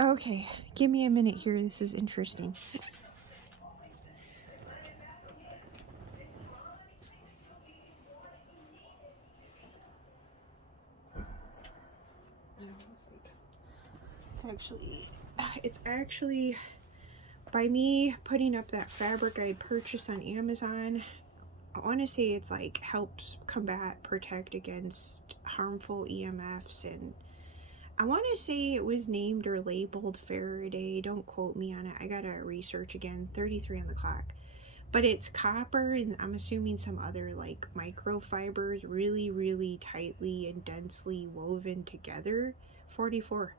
Okay, give me a minute here. This is interesting. It's actually by me putting up that fabric I purchased on Amazon. I want to say it's like helps combat, protect against harmful EMFs, and I want to say it was named or labeled Faraday. Don't quote me on it. I gotta research again. 33 on the clock. But it's copper and I'm assuming some other like microfibers really, really tightly and densely woven together. 44.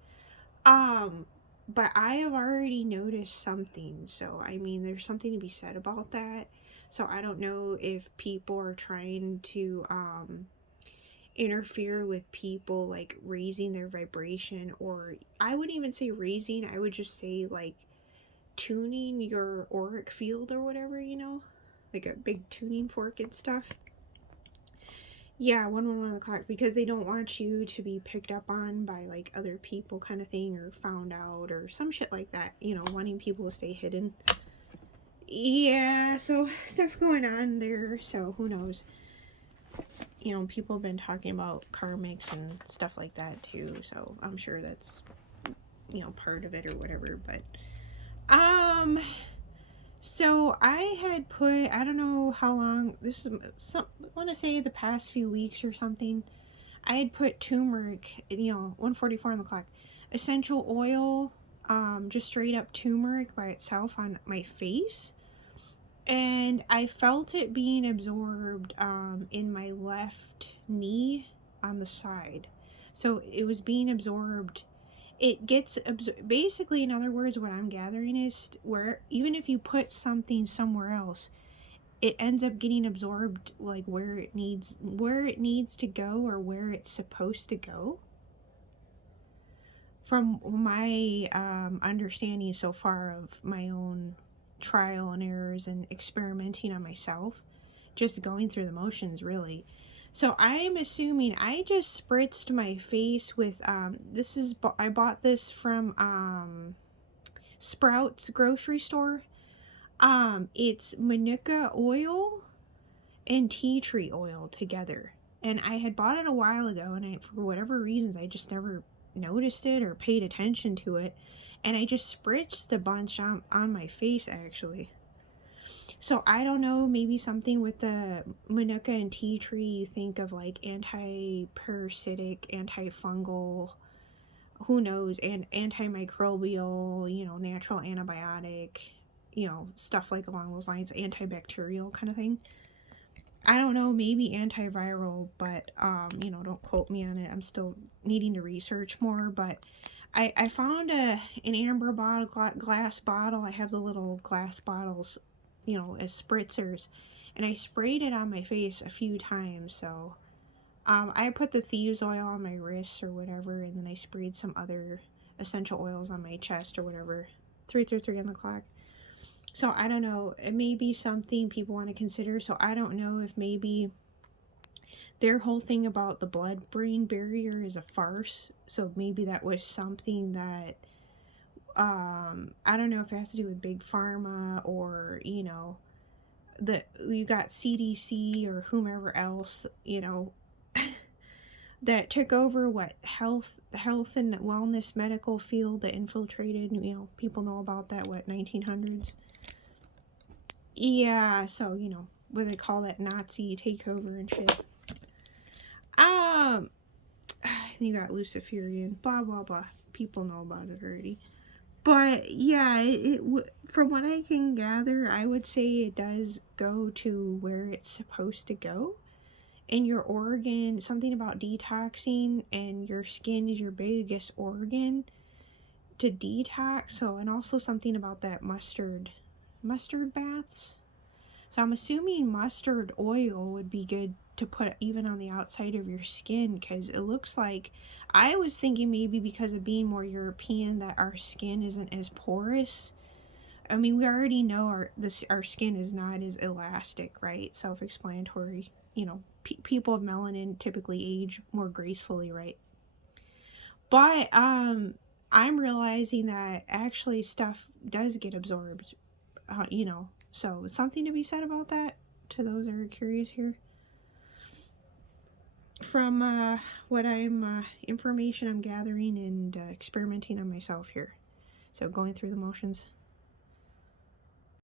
Um, but I have already noticed something. So, I mean, there's something to be said about that. So, I don't know if people are trying to interfere with people like raising their vibration, or I wouldn't even say raising, I would just say like tuning your auric field or whatever, like a big tuning fork and stuff. Yeah, 111 o'clock, because they don't want you to be picked up on by like other people, kind of thing, or found out, or some shit like that, wanting people to stay hidden. Yeah, so stuff going on there, so who knows. People have been talking about karmics and stuff like that too, so I'm sure that's, part of it or whatever, but. Um, So I had put, I don't know how long, this is some, I want to say the past few weeks or something. I had put turmeric, 144 on the clock, essential oil, just straight up turmeric by itself on my face. And I felt it being absorbed in my left knee on the side. So it was being absorbed. It gets basically, in other words, what I'm gathering is where even if you put something somewhere else, it ends up getting absorbed like where it needs to go, or where it's supposed to go. From my understanding so far of my own trial and errors and experimenting on myself, just going through the motions, really. So I am assuming I just spritzed my face with I bought this from Sprouts grocery store. It's manuka oil and tea tree oil together. And I had bought it a while ago, and for whatever reasons I just never noticed it or paid attention to it. And I just spritzed a bunch on my face, actually. So I don't know, maybe something with the manuka and tea tree, you think of like anti-parasitic, antifungal, who knows, and antimicrobial, natural antibiotic, stuff like along those lines, antibacterial kind of thing. I don't know, maybe antiviral, but don't quote me on it. I'm still needing to research more, but I found an amber bottle, glass bottle. I have the little glass bottles, as spritzers, and I sprayed it on my face a few times. So I put the thieves oil on my wrists or whatever, and then I sprayed some other essential oils on my chest or whatever. 333 on the clock. So I don't know. It may be something people want to consider. So I don't know if maybe their whole thing about the blood-brain barrier is a farce. So maybe that was something that I don't know if it has to do with big pharma, or the you got CDC or whomever else, that took over what health and wellness medical field, that infiltrated, people know about that, what, 1900s. Yeah, so what do they call that, Nazi takeover and shit. um you got Luciferian, blah blah blah, people know about it already. But yeah, from what I can gather, I would say it does go to where it's supposed to go. And your organ, something about detoxing, and your skin is your biggest organ to detox. So, and also something about that mustard baths. So I'm assuming mustard oil would be good to put even on the outside of your skin, because it looks like, I was thinking maybe because of being more European that our skin isn't as porous. I mean, we already know our skin is not as elastic, right? Self-explanatory. People of melanin typically age more gracefully, right? But I'm realizing that actually stuff does get absorbed, you know. So something to be said about that to those that are curious here. From what information I'm gathering and experimenting on myself here. So going through the motions.